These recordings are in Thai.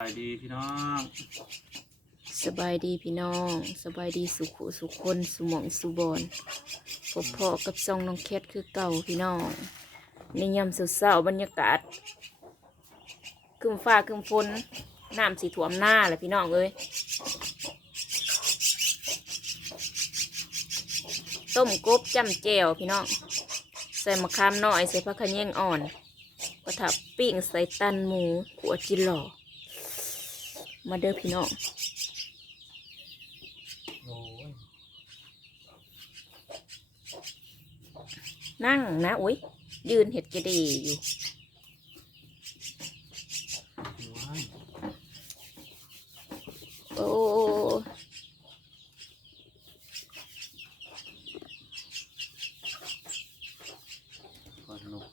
สบายดีพี่น้องสบายดีพี่น้องสบายดีสุขสุขคนสุหมองสุบอนพบพ่อกับซองน้องแคทคือเก่าพี่น้องในยามเศร้าบรรยากาศครึ้มฟ้าครึ้มฝนน้ำสีถ่วมหน้าเลยพี่น้องเอ้ยต้มกบจำแจวพี่น้อง ใส่มะขามน้อยใส่ผักขะแยงอ่อนกระทับปิ้งใส่ตันหมูขัวจิหล่อ มาเด้อพี่น้องโอ้ยนั่งนะอุ้ยยืนเห็ดกระดีอยู่ว้าย โอ้ ก็สนุก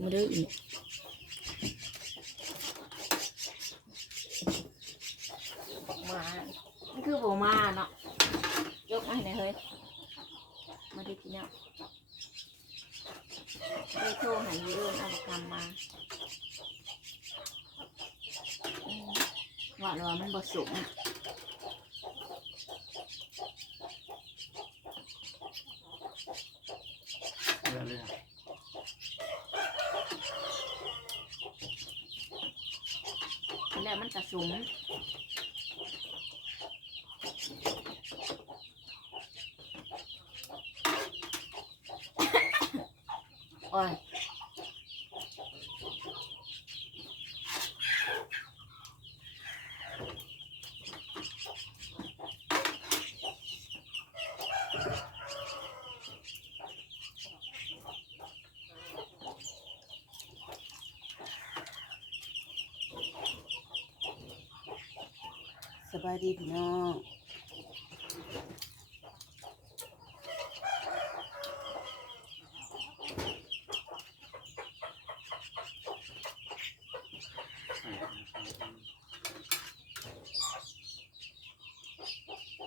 มาด้ออีกมามันคือโบมาเนาะ ยกมาให้หน่อยเฮ้ย มาดิพี่น้องได้โทรหายเอินเอาประคำมาอืมว่าเรามันผสม เยอะเลยอะ แล้วมันกระสุมโอ้ย ส บายดีพี่น้อง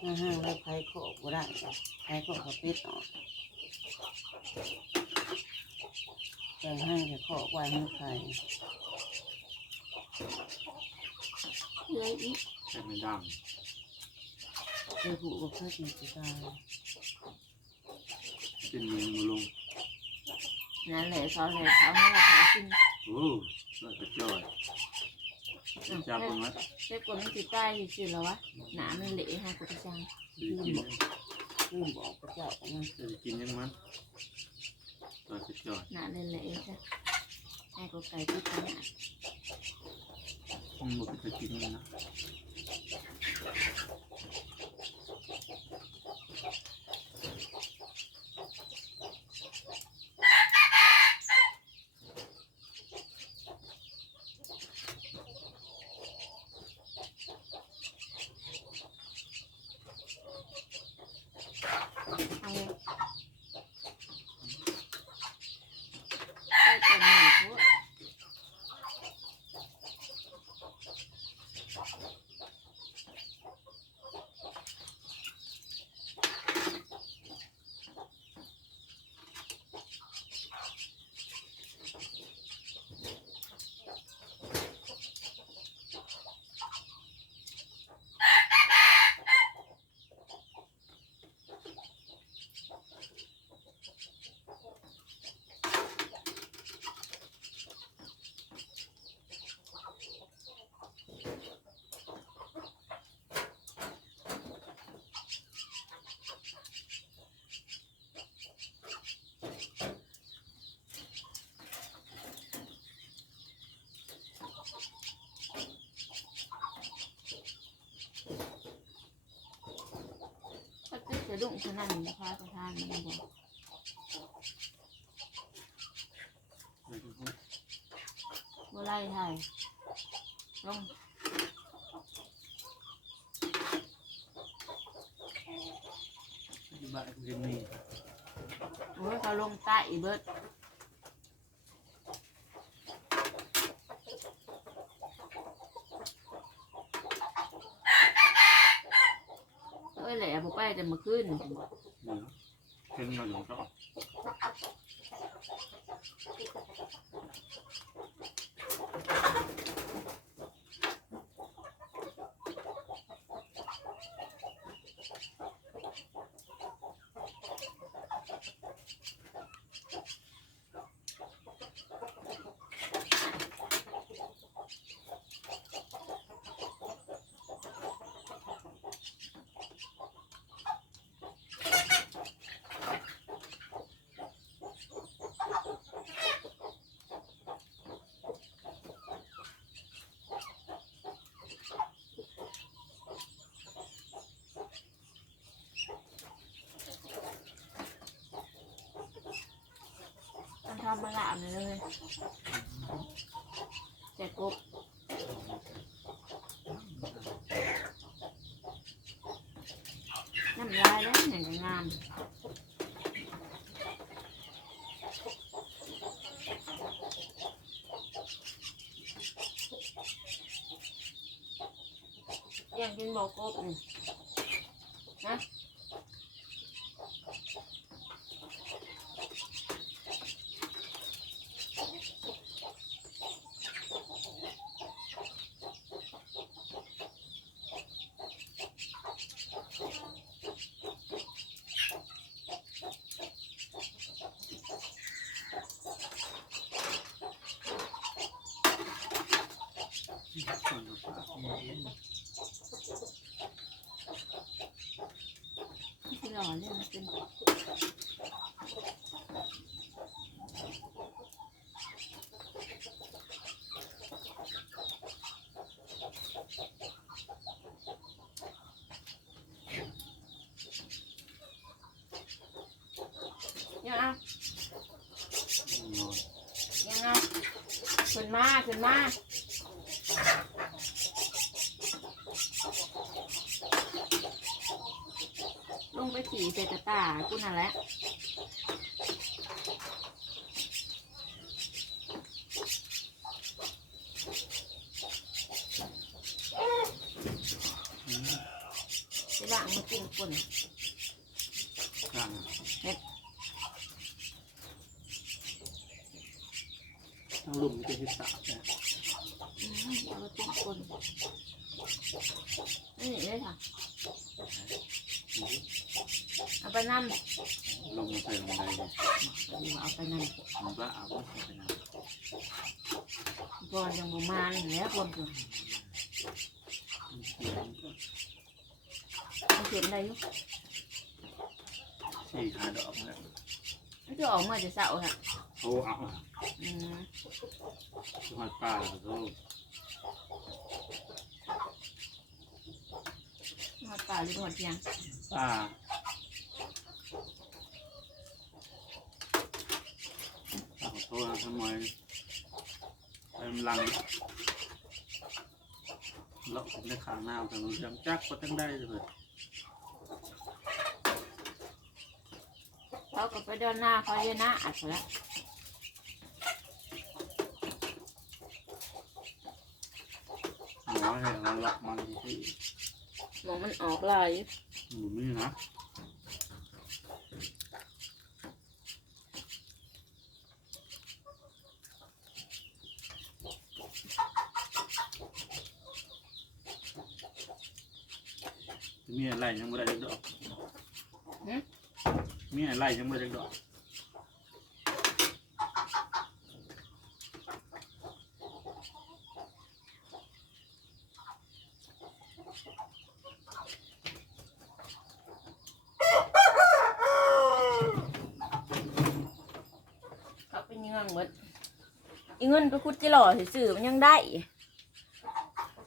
ห้าห้าเราใครขอบ่ได้ใครขอกระปิดออกแต่ให้จะขอไว้ให้ใครเลยอีก แค่ไม่ดังเจ้าผู้ก็เพิ่งมีตายเป็นเมียงมาลงนั่นแหละเขาเลยเขาให้เราขาขึ้นโอ้เราจะจ่อยจับมันมัดเจ้ากดมันติดใต้อยู่สิแล้ววะหนามันเละฮะกุฏิจังจะกินลืมบอกพระเจ้านะจะกินยังมันเราจะจ่อยหนาเลยเละจ้ะให้กูไก่ที่ขนาดมันหมดจะกินมันนะ เอาใส่ตัวหนึ่งพุท ถ้าเกิดจะดุ้งขนาดนี้นะคะประธานมันบอกเลยทุกคนว่าไล่ไทยลงที่บ้านกูเห็นนี่โอ้ยเขาลงใต้อีเบิด แต่เมื่อคืนนี่นี่เพิ่งมาอยู่ก็ำมาละอันนี้เลยแต่กบน้ำลายแล้วอย่างจะงามอยากกินบอกกบนี่นะ คนมาฝากเย็น ที่ หล่อเลยนเป็นยังเอานอนยังเอาขึ้นมาขึ้นมา ลงไปขี่เศษตากูนั่นแหละไปล้างมากินคนกลางเฮ็ดทั้งลุมจะเฮ็ดสาบเนี่ยอืมเอามากินคนนี่เลยค่ะเอา ไปนั่นลงมาใส่บันไดเนี่ยเอาไปนั่นมันว่าเอาก็ใส่ไปนะบอลยังบ่มานี่แหล้วบอลกูมันเขียนมันเห็นอะไรอยู่สี่หาดอกแล้วมันจะออกมาจะเสาค่ะโอ้เอาอืมหอดป้าแล้วก็มาป่าหรือหอดเพียงป้า ขอโทษนะทำไมไปมันลังเลาะผมได้ขางหน้าแต่มันยังจักก็ตั้งได้เลยเขาก็ไปเดินหน้าเขาเยอะนะอัดละหมอให้เราหลับมันที่หมองมันออกลายหมูนี่นะ มีอะไรยังไม่ได้ดอกมีอะไรยังไม่ได้ดอกเขาไปเงื่องหมดอีเงินไปคุดจิหล่อสื่อๆมันยังได้